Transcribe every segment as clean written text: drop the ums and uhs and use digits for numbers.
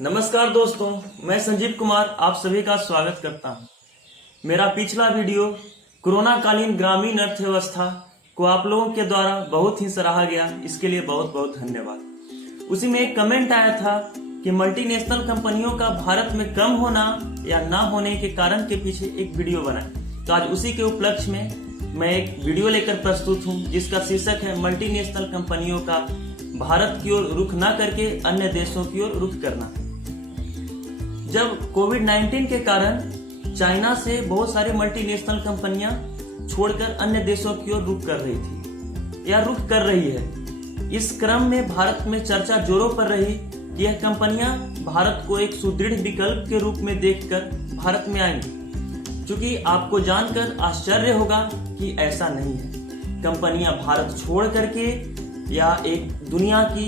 नमस्कार दोस्तों, मैं संजीव कुमार आप सभी का स्वागत करता हूं। मेरा पिछला वीडियो कोरोना कालीन ग्रामीण अर्थव्यवस्था को आप लोगों के द्वारा बहुत ही सराहा गया, इसके लिए बहुत बहुत धन्यवाद। उसी में एक कमेंट आया था कि मल्टीनेशनल कंपनियों का भारत में कम होना या ना होने के कारण के पीछे एक वीडियो बनाए। तो आज उसी के उपलक्ष्य में मैं एक वीडियो लेकर प्रस्तुत हूं, जिसका शीर्षक है मल्टीनेशनल कंपनियों का भारत की ओर रुख ना करके अन्य देशों की ओर रुख करना। जब कोविड-19 के कारण चाइना से बहुत सारी मल्टीनेशनल कंपनियां छोड़कर अन्य देशों की ओर रुख कर रही थी या रुख कर रही है, इस क्रम में भारत में चर्चा जोरों पर रही कि यह कंपनियां भारत को एक सुदृढ़ विकल्प के रूप में देखकर भारत में आएंगी। चूंकि आपको जानकर आश्चर्य होगा कि ऐसा नहीं है। कंपनियां भारत छोड़ करके या एक दुनिया की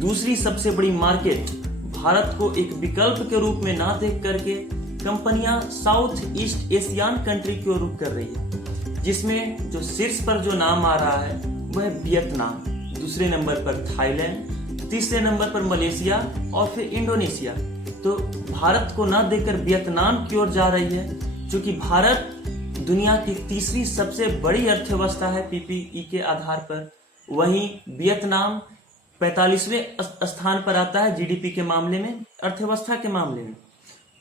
दूसरी सबसे बड़ी मार्केट भारत को एक विकल्प के रूप में ना देख करके कंपनियां साउथ ईस्ट एशियन कंट्री की ओर रुख कर रही है, जिसमें जो शीर्ष पर जो नाम आ रहा है वह वियतनाम, दूसरे नंबर पर थाईलैंड, तीसरे नंबर पर मलेशिया और फिर इंडोनेशिया। तो भारत को ना देखकर वियतनाम की ओर जा रही है, क्योंकि भारत दुनिया की तीसरी सबसे बड़ी अर्थव्यवस्था है पीपीई के आधार पर। वहीं वियतनाम 45वें स्थान पर आता है जीडीपी के मामले में, अर्थव्यवस्था के मामले में।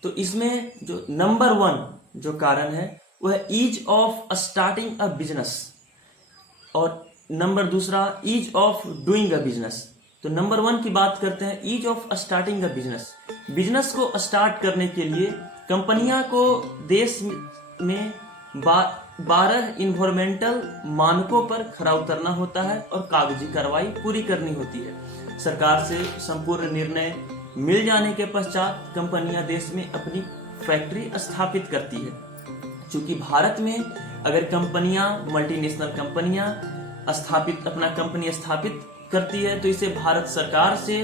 तो इसमें जो नंबर 1 जो कारण है वह ease of starting a business और नंबर दूसरा ease of doing a business. तो नंबर 1 की बात करते हैं, ease of starting a business. Business को स्टार्ट करने के लिए कंपनियां को देश में 12 इन्वायरमेंटल मानकों पर खरा उतरना होता है और कागजी कार्रवाई पूरी करनी होती है। सरकार से संपूर्ण निर्णय मिल जाने के पश्चात कंपनियां देश में अपनी फैक्ट्री स्थापित करती है। क्योंकि भारत में अगर कंपनियां मल्टीनेशनल कंपनियां अपना कंपनी स्थापित करती है तो इसे भारत सरकार से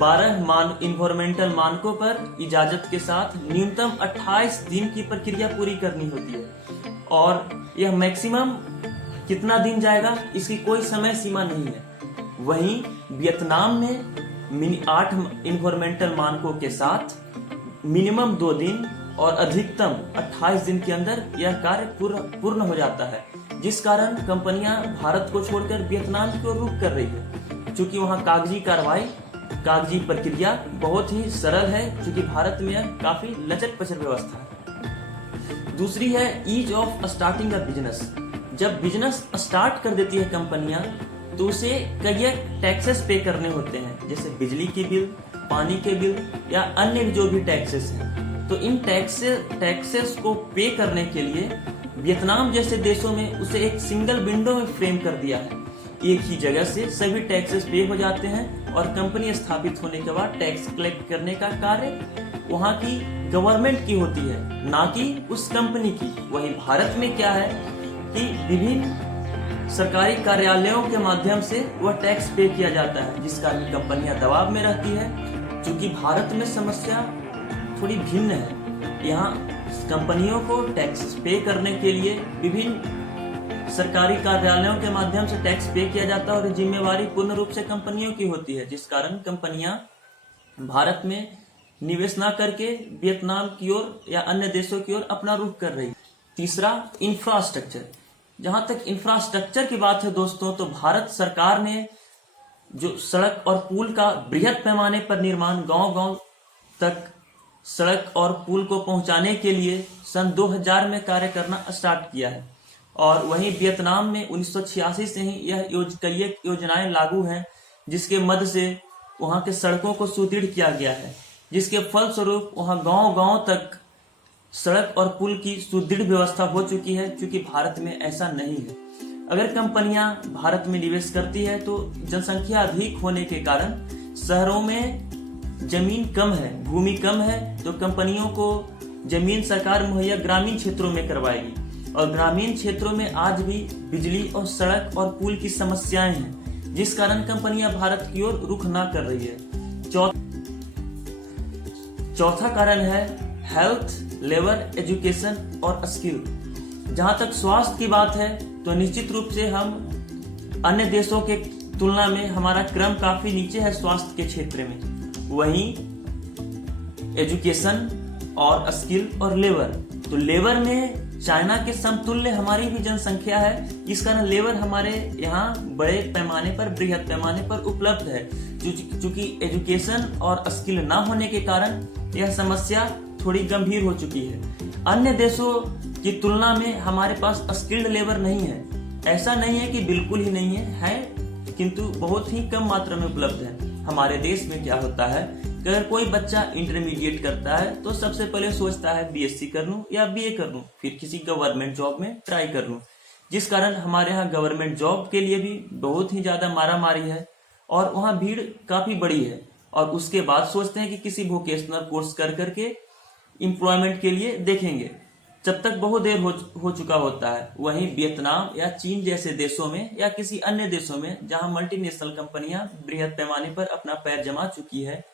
12 इन्वायरमेंटल मानकों पर इजाजत के साथ न्यूनतम 28 दिन की प्रक्रिया पूरी करनी होती है। और यह मैक्सिमम कितना दिन जाएगा इसकी कोई समय सीमा नहीं है। वहीं वियतनाम में 8 इन्वायरमेंटल मानकों के साथ मिनिमम 2 दिन और अधिकतम 28 दिन के अंदर यह कार्य पूर्ण हो जाता है, जिस कारण कंपनियां भारत को छोड़कर वियतनाम की ओर रुख कर रही है। क्योंकि वहां कागजी प्रक्रिया बहुत ही सरल है, क्योंकि भारत में यह काफी लचर पचर व्यवस्था है। दूसरी है ease of starting a business. जब बिजनेस स्टार्ट कर देती है कंपनियां तो उसे कई टैक्सेस पे करने होते हैं, जैसे बिजली की बिल, पानी के बिल या अन्य जो भी टैक्सेस हैं। तो इन टैक्सेस को पे करने के लिए वियतनाम जैसे देशों में उसे एक सिंगल विंडो में फ्रेम कर दिया है। एक ही जगह से सभी टैक्सेस पे हो जाते हैं और कंपनी स्थापित होने के बाद टैक्स कलेक्ट करने का कार्य वहां की गवर्नमेंट की होती है, ना कि उस कंपनी की। वहीं भारत में क्या है कि विभिन्न सरकारी कार्यालयों के माध्यम से वह टैक्स पे किया जाता है, जिस कारण कंपनियां दबाव में रहती है। क्योंकि भारत में समस्या थोड़ी भिन्न है। यहाँ कंपनियों को टैक्स पे करने के लिए विभिन्न सरकारी कार्यालयों के माध्यम से टैक्स पे किया जाता है और जिम्मेवारी पूर्ण रूप से कंपनियों की होती है, जिस कारण कंपनियां भारत में निवेश न करके वियतनाम की ओर या अन्य देशों की ओर अपना रुख कर रही है। तीसरा इंफ्रास्ट्रक्चर। जहां तक इंफ्रास्ट्रक्चर की बात है दोस्तों, तो भारत सरकार ने जो सड़क और पुल का बृहद पैमाने पर निर्माण गांव-गांव तक सड़क और पुल को पहुंचाने के लिए सन 2000 में कार्य करना स्टार्ट किया है। और वहीं वियतनाम में 1986 से ही यह कई योजनाएं लागू हैं, जिसके मध्य से वहां के सड़कों को सुदृढ़ किया गया है, जिसके फलस्वरूप वहां गांव-गांव तक सड़क और पुल की सुदृढ़ व्यवस्था हो चुकी है। क्योंकि भारत में ऐसा नहीं है। अगर कंपनियां भारत में निवेश करती है तो जनसंख्या अधिक होने के कारण शहरों में जमीन कम है, भूमि कम है, तो कंपनियों को जमीन सरकार मुहैया ग्रामीण क्षेत्रों में करवाएगी। और ग्रामीण क्षेत्रों में आज भी बिजली और सड़क और पुल की समस्याएं हैं, जिस कारण कंपनियां भारत की ओर रुख ना कर रही है। चौथा कारण है हेल्थ, लेबर, एजुकेशन और स्किल। जहां तक स्वास्थ्य की बात है तो निश्चित रूप से हम अन्य देशों के तुलना में हमारा क्रम काफी नीचे है स्वास्थ्य के क्षेत्र में। वहीं एजुकेशन और स्किल और लेबर। तो लेबर में चाइना के समतुल्य हमारी भी जनसंख्या है, इस कारण लेबर हमारे यहाँ बड़े पैमाने पर, बृहद पैमाने पर उपलब्ध है। चूंकि एजुकेशन और स्किल ना होने के कारण यह समस्या थोड़ी गंभीर हो चुकी है। अन्य देशों की तुलना में हमारे पास स्किल्ड लेबर नहीं है। ऐसा नहीं है कि बिल्कुल ही नहीं है, किंतु बहुत ही कम मात्रा में उपलब्ध है। हमारे देश में क्या होता है कि अगर कोई बच्चा इंटरमीडिएट करता है तो सबसे पहले सोचता है बीएससी कर लूं या बीए कर लूं, फिर किसी गवर्नमेंट जॉब में ट्राई कर लूं, जिस कारण हमारे यहाँ गवर्नमेंट जॉब के लिए भी बहुत ही ज्यादा मारामारी है और वहाँ भीड़ काफी बड़ी है। और उसके बाद सोचते हैं कि किसी वोकेशनल कोर्स कर करके एम्प्लॉयमेंट के लिए देखेंगे, जब तक बहुत देर हो चुका होता है। वहीं वियतनाम या चीन जैसे देशों में या किसी अन्य देशों में जहां मल्टीनेशनल कंपनियां बृहद पैमाने पर अपना पैर जमा चुकी है,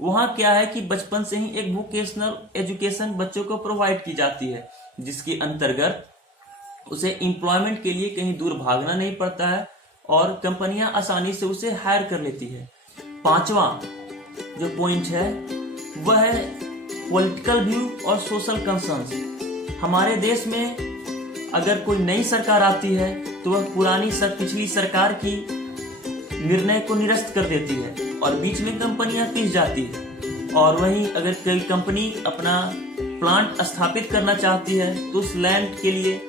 वहां क्या है कि बचपन से ही एक वोकेशनल एजुकेशन बच्चों को प्रोवाइड की जाती है, जिसके अंतर्गत उसे एम्प्लॉयमेंट के लिए कहीं दूर भागना नहीं पड़ता है और कंपनियां आसानी से उसे हायर कर लेती है। पांचवा जो पॉइंट है वह है पॉलिटिकल व्यू और सोशल कंसर्न्स। हमारे देश में अगर कोई नई सरकार आती है तो वह पिछली सरकार की निर्णय को निरस्त कर देती है और बीच में कंपनियां पिस जाती है। और वहीं अगर कोई कंपनी अपना प्लांट स्थापित करना चाहती है तो उस लैंड के लिए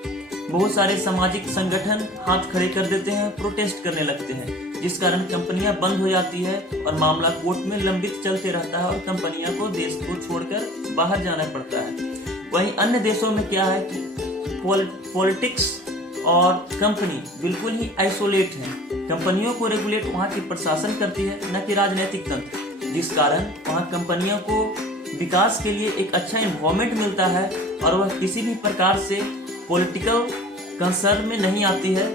बहुत सारे सामाजिक संगठन हाथ खड़े कर देते हैं, प्रोटेस्ट करने लगते हैं, जिस कारण कंपनियां बंद हो जाती है और मामला कोर्ट में लंबित चलते रहता है और कंपनियां को देश को छोड़कर बाहर जाना पड़ता है। वहीं अन्य देशों में क्या है कि पॉलिटिक्स और कंपनी बिल्कुल ही आइसोलेट है। कंपनियों को रेगुलेट वहाँ की प्रशासन करती है, न कि राजनीतिक तंत्र, जिस कारण वहाँ कंपनियों को विकास के लिए एक अच्छा एनवायरनमेंट मिलता है और वह किसी भी प्रकार से पॉलिटिकल कंसर्न में नहीं आती है।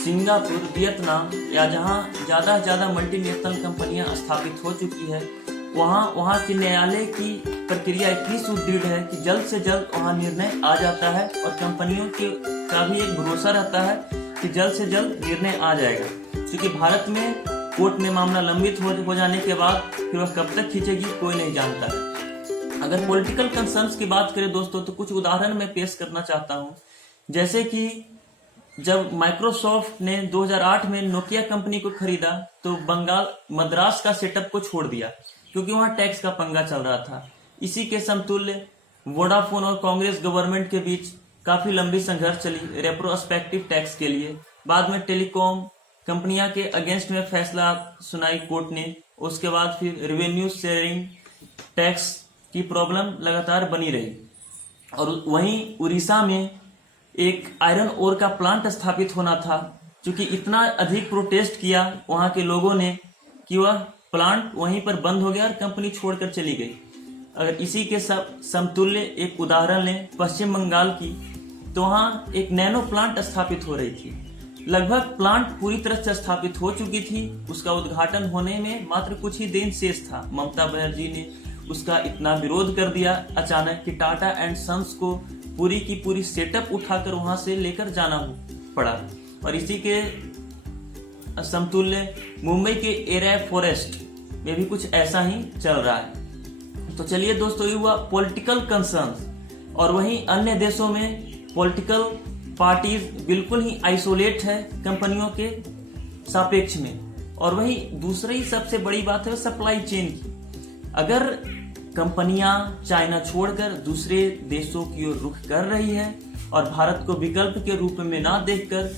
सिंगापुर, वियतनाम या जहाँ ज्यादा मल्टीनेशनल कंपनियां स्थापित हो चुकी है, वहाँ की न्यायालय की प्रक्रिया इतनी सुदृढ़ है कि जल्द से जल्द वहाँ निर्णय आ जाता है और कंपनियों का भी एक भरोसा रहता है कि जल्द से जल्द निर्णय आ जाएगा। क्योंकि भारत में कोर्ट में मामला लंबित हो जाने के बाद फिर वह कब तक खींचेगी कोई नहीं जानता है। अगर पॉलिटिकल कंसर्न्स की बात करें दोस्तों, तो कुछ उदाहरण मैं पेश करना चाहता हूँ। जैसे कि जब माइक्रोसॉफ्ट ने 2008 में नोकिया कंपनी को खरीदा तो मद्रास का सेटअप को छोड़ दिया, क्योंकि वहां टैक्स का पंगा चल रहा था। इसी के समतुल्य वोडाफोन और कांग्रेस गवर्नमेंट के बीच काफी लंबी संघर्ष चली रेट्रोस्पेक्टिव टैक्स के लिए। बाद में टेलीकॉम कंपनियां के अगेंस्ट में फैसला सुनाई कोर्ट ने। उसके बाद फिर रेवेन्यू शेयरिंग टैक्स की प्रॉब्लम लगातार बनी रही। और वहीं उड़ीसा में एक आयरन ओर का प्लांट स्थापित होना था, क्योंकि इतना अधिक प्रोटेस्ट किया वहां के लोगों ने कि वह प्लांट वहीं पर बंद हो गया और कंपनी छोड़कर चली गई। अगर इसी के समतुल्य एक उदाहरण लें पश्चिम बंगाल की, तो वहां एक नैनो प्लांट स्थापित हो रही थी। लगभग प्लांट पूरी तरह से स्थापित हो चुकी थी, उसका उद्घाटन होने में मात्र कुछ ही दिन शेष था। ममता बनर्जी ने उसका इतना विरोध कर दिया अचानक कि टाटा एंड सन्स को पूरी की पूरी सेटअप उठाकर वहां से लेकर जाना पड़ा। और इसी के समतुल्य मुंबई के एरिया फॉरेस्ट में भी कुछ ऐसा ही चल रहा है। तो चलिए दोस्तों, ये हुआ पॉलिटिकल कंसर्न। और वहीं अन्य देशों में पॉलिटिकल पार्टीज बिल्कुल ही आइसोलेट है कंपनियों के सापेक्ष में। और वहीं दूसरी सबसे बड़ी बात है सप्लाई चेन की। अगर कंपनियां चाइना छोड़कर दूसरे देशों की ओर रुख कर रही है और भारत को विकल्प के रूप में ना देखकर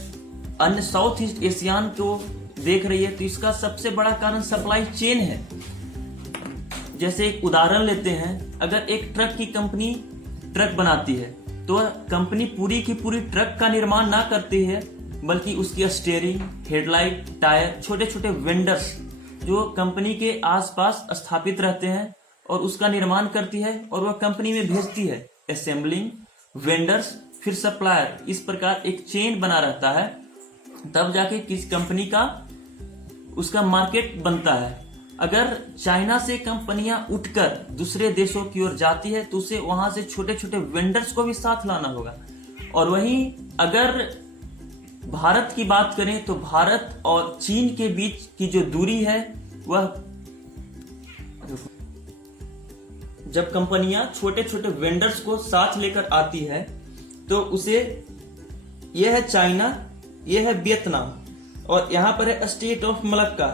अन्य साउथ ईस्ट एशियान को देख रही है, तो इसका सबसे बड़ा कारण सप्लाई चेन है। जैसे एक उदाहरण लेते हैं, अगर एक ट्रक की कंपनी ट्रक बनाती है तो कंपनी पूरी की पूरी ट्रक का निर्माण ना करती है, बल्कि उसकी स्टीयरिंग, हेडलाइट, टायर, छोटे छोटे वेंडर्स जो कंपनी के आसपास स्थापित रहते हैं और उसका निर्माण करती है और वह कंपनी में भेजती है। असेंबलिंग, वेंडर्स, फिर सप्लायर, इस प्रकार एक चेन बना रहता है, तब जाके किस कंपनी का उसका मार्केट बनता है। अगर चाइना से कंपनियां उठकर दूसरे देशों की ओर जाती है तो उसे वहां से छोटे छोटे वेंडर्स को भी साथ लाना होगा। और वहीं अगर भारत की बात करें तो भारत और चीन के बीच की जो दूरी है वह जब कंपनियां छोटे छोटे वेंडर्स को साथ लेकर आती है तो उसे, यह है चाइना, यह है वियतनाम और यहाँ पर है स्टेट ऑफ मलक्का,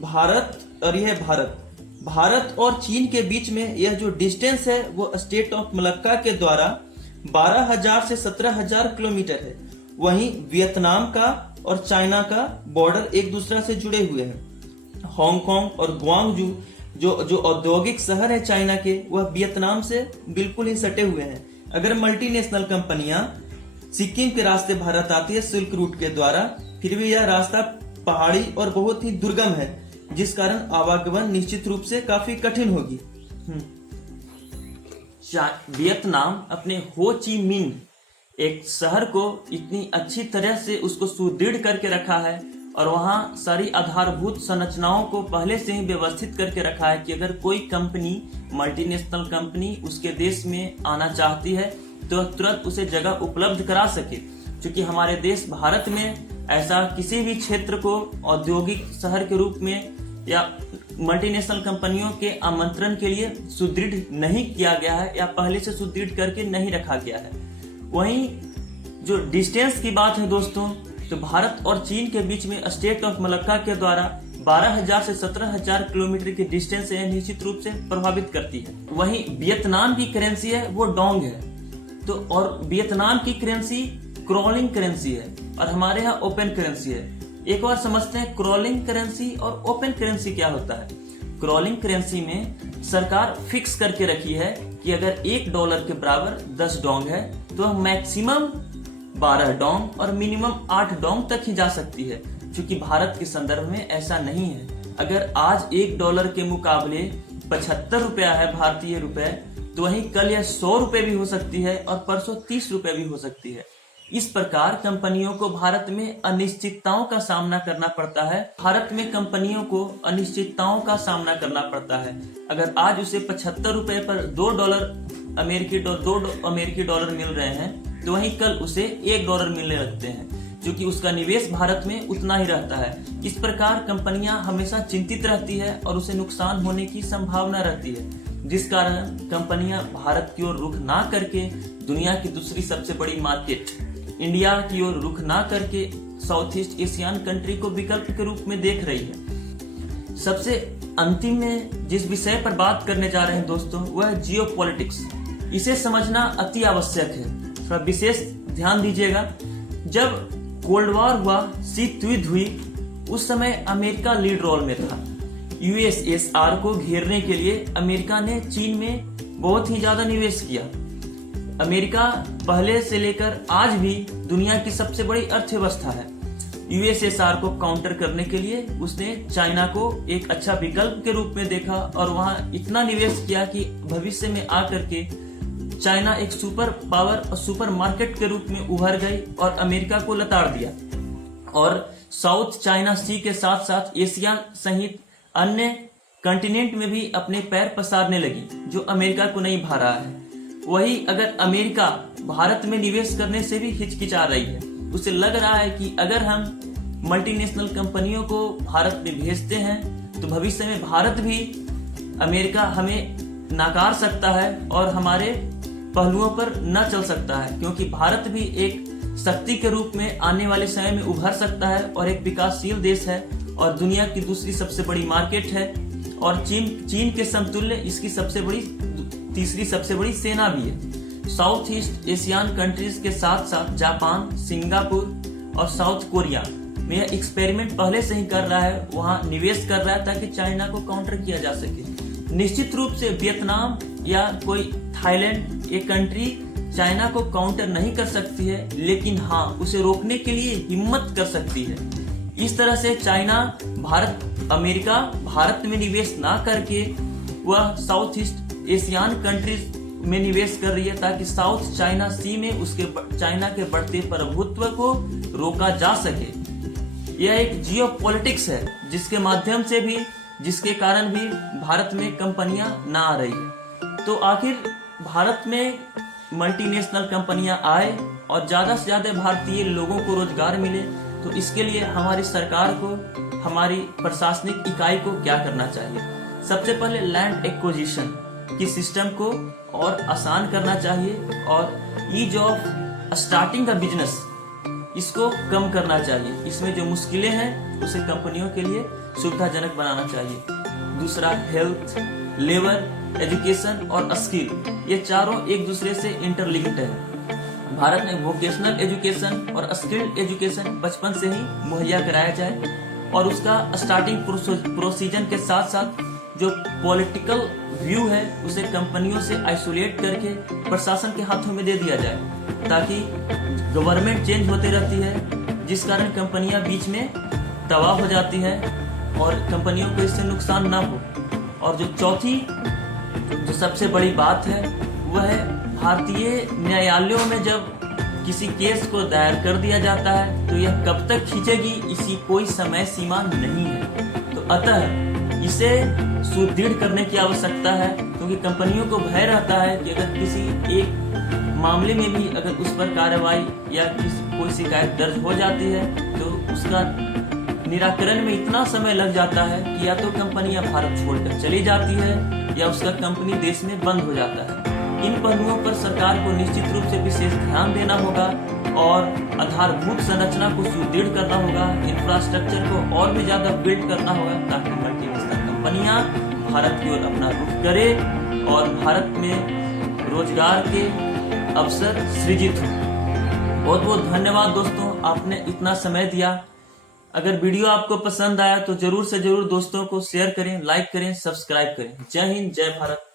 भारत, और यह है भारत। भारत और चीन के बीच में यह जो डिस्टेंस है वो स्टेट ऑफ मलक्का के द्वारा 12,000 से 17,000 किलोमीटर है। वहीं वियतनाम का और चाइना का बॉर्डर एक दूसरे से जुड़े हुए हैं। हांगकांग और ग्वांगजू जो औद्योगिक शहर है चाइना के, वह वियतनाम से बिल्कुल ही सटे हुए हैं। अगर मल्टीनेशनल कंपनियां सिक्किम के रास्ते भारत आती है सिल्क रूट के द्वारा, फिर भी यह रास्ता पहाड़ी और बहुत ही दुर्गम है, जिस कारण आवागमन निश्चित रूप से काफी कठिन होगी। वियतनाम अपने हो ची मिन्ह एक शहर को इतनी अच्छी तरह से उसको सुदृढ़ करके रखा है और वहाँ सारी आधारभूत संरचनाओं को पहले से ही व्यवस्थित करके रखा है कि अगर कोई कंपनी, मल्टीनेशनल कंपनी उसके देश में आना चाहती है तो तुरंत उसे जगह उपलब्ध करा सके। क्योंकि हमारे देश भारत में ऐसा किसी भी क्षेत्र को औद्योगिक शहर के रूप में या मल्टीनेशनल कंपनियों के आमंत्रण के लिए सुदृढ़ नहीं किया गया है या पहले से सुदृढ़ करके नहीं रखा गया है। वहीं जो डिस्टेंस की बात है दोस्तों, तो भारत और चीन के बीच में स्टेट ऑफ मलक्का के द्वारा 12,000 से 17,000 किलोमीटर की डिस्टेंस है, निश्चित रूप से प्रभावित करती है। वहीं वियतनाम की करेंसी है वो डोंग है, तो और वियतनाम की करेंसी क्रॉलिंग करेंसी है और हमारे यहाँ ओपन करेंसी है। एक बार समझते हैं क्रॉलिंग करेंसी और ओपन करेंसी क्या होता है। क्रॉलिंग करेंसी में सरकार फिक्स करके रखी है कि अगर $1 के बराबर 10 डोंग है तो मैक्सिमम 12 डोंग और मिनिमम 8 डोंग तक ही जा सकती है। क्योंकि भारत के संदर्भ में ऐसा नहीं है। अगर आज $1 के मुकाबले 75 रुपया है भारतीय रुपए, तो वहीं कल यह 100 रुपए भी हो सकती है और परसों 30 रुपए भी हो सकती है। इस प्रकार कंपनियों को भारत में अनिश्चितताओं का सामना करना पड़ता है। भारत में कंपनियों को अनिश्चितताओं का सामना करना पड़ता है। अगर आज उसे 75 रुपए पर $2 अमेरिकी डॉलर मिल रहे हैं, तो वहीं कल उसे $1 मिलने लगते हैं, क्योंकि उसका निवेश भारत में उतना ही रहता है। इस प्रकार कंपनियां हमेशा चिंतित रहती है और उसे नुकसान होने की संभावना रहती है, जिस कारण कंपनियां भारत की ओर रुख ना करके दुनिया की दूसरी सबसे बड़ी मार्केट इंडिया की ओर रुख ना करके साउथ ईस्ट एशियन कंट्री को विकल्प के रूप में देख रही है। सबसे अंतिम में जिस विषय पर बात करने जा रहे हैं दोस्तों, वह है जियोपॉलिटिक्स। इसे समझना अति आवश्यक है, थोड़ा विशेष ध्यान दीजिएगा। जब कोल्ड वॉर हुआ, शीत युद्ध हुई, उस समय अमेरिका लीड रोल में था। यूएसएसआर को घेरने के लिए अमेरिका ने चीन में बहुत ही ज्यादा निवेश किया। अमेरिका पहले से लेकर आज भी दुनिया की सबसे बड़ी अर्थव्यवस्था है। यूएसएसआर को काउंटर करने के लिए उसने चाइना को एक अच्छा विकल्प के रूप में देखा और वहां इतना निवेश किया कि भविष्य में आकर के चाइना एक सुपर पावर और सुपर मार्केट के रूप में उभर गई और अमेरिका को लताड़ दिया। और साउथ चाइना सी के साथ साथ एशिया सहित अन्य कंटिनेंट में भी अपने पैर पसारने लगी, जो अमेरिका को नहीं भा रहा है। वही अगर अमेरिका भारत में निवेश करने से भी हिचकिचा रही है, उसे लग रहा है कि अगर हम मल्टीनेशनल कंपनियों को भारत में भेजते हैं तो भविष्य में भारत भी अमेरिका हमें नाकार सकता है और हमारे पहलुओं पर न चल सकता है, क्योंकि भारत भी एक शक्ति के रूप में आने वाले समय में उभर सकता है और एक विकासशील देश है और दुनिया की दूसरी सबसे बड़ी मार्केट है और चीन के समतुल्य इसकी तीसरी सबसे बड़ी सेना भी है। साउथ ईस्ट एशियन कंट्रीज के साथ साथ जापान, सिंगापुर और साउथ कोरिया में यह एक्सपेरिमेंट पहले से ही कर रहा है, वहां निवेश कर रहा है ताकि चाइना को काउंटर किया जा सके। निश्चित रूप से वियतनाम या कोई थाईलैंड, ये कंट्री चाइना को काउंटर नहीं कर सकती है, लेकिन हाँ उसे रोकने के लिए हिम्मत कर सकती है। इस तरह से अमेरिका भारत में निवेश ना करके वह साउथ ईस्ट एशियन कंट्रीज में निवेश कर रही है ताकि साउथ चाइना सी में उसके चाइना के बढ़ते प्रभुत्व को रोका जा सके। यह एक जियोपॉलिटिक्स है जिसके माध्यम से भी, जिसके कारण भी भारत में कंपनियां ना आ रही है। तो आखिर भारत में मल्टीनेशनल कंपनियां आए और ज्यादा से ज्यादा भारतीय लोगों को रोजगार मिले, तो इसके लिए हमारी सरकार को, हमारी प्रशासनिक इकाई को क्या करना चाहिए? सबसे पहले लैंड एक्विजिशन, की सिस्टम को और आसान करना चाहिए और ईज ऑफ स्टार्टिंग का बिजनेस इसको कम करना चाहिए। इसमें जो मुश्किलें हैं उसे कंपनियों के लिए सुविधाजनक बनाना चाहिए। दूसरा, हेल्थ, लेबर, एजुकेशन और स्किल, ये चारों एक दूसरे से इंटरलिंक्ड है। भारत में वोकेशनल एजुकेशन और स्किल्ड एजुकेशन बचपन से ही मुहैया कराया जाए और उसका स्टार्टिंग प्रोसीजर के साथ साथ जो पॉलिटिकल व्यू है उसे कंपनियों से आइसोलेट करके प्रशासन के हाथों में दे दिया जाए, ताकि गवर्नमेंट चेंज होते रहती है जिस कारण कंपनियां बीच में तबाह हो जाती है और कंपनियों को इससे नुकसान ना हो। और जो चौथी जो सबसे बड़ी बात है वह है भारतीय न्यायालयों में जब किसी केस को दायर कर दिया जाता है तो यह कब तक खींचेगी इसकी कोई समय सीमा नहीं है। तो अतः इसे सुदृढ़ करने की आवश्यकता है, क्योंकि कंपनियों को भय रहता है कि अगर किसी एक मामले में भी अगर उस पर कार्रवाई या कोई शिकायत दर्ज हो जाती है तो उसका निराकरण में इतना समय लग जाता है कि या तो कंपनियां भारत छोड़कर चली जाती है या उसका कंपनी देश में बंद हो जाता है। इन पहलुओं पर सरकार को निश्चित रूप से विशेष ध्यान देना होगा और आधारभूत संरचना को सुदृढ़ करना होगा, इंफ्रास्ट्रक्चर को और भी ज्यादा बिल्ड करना होगा ताकि मल्टीनेशनल कंपनियां भारत की ओर अपना रुख करे और भारत में रोजगार के अवसर सृजित हो। बहुत बहुत धन्यवाद दोस्तों, आपने इतना समय दिया। अगर वीडियो आपको पसंद आया तो जरूर से जरूर दोस्तों को शेयर करें, लाइक करें, सब्सक्राइब करें। जय हिंद, जय भारत।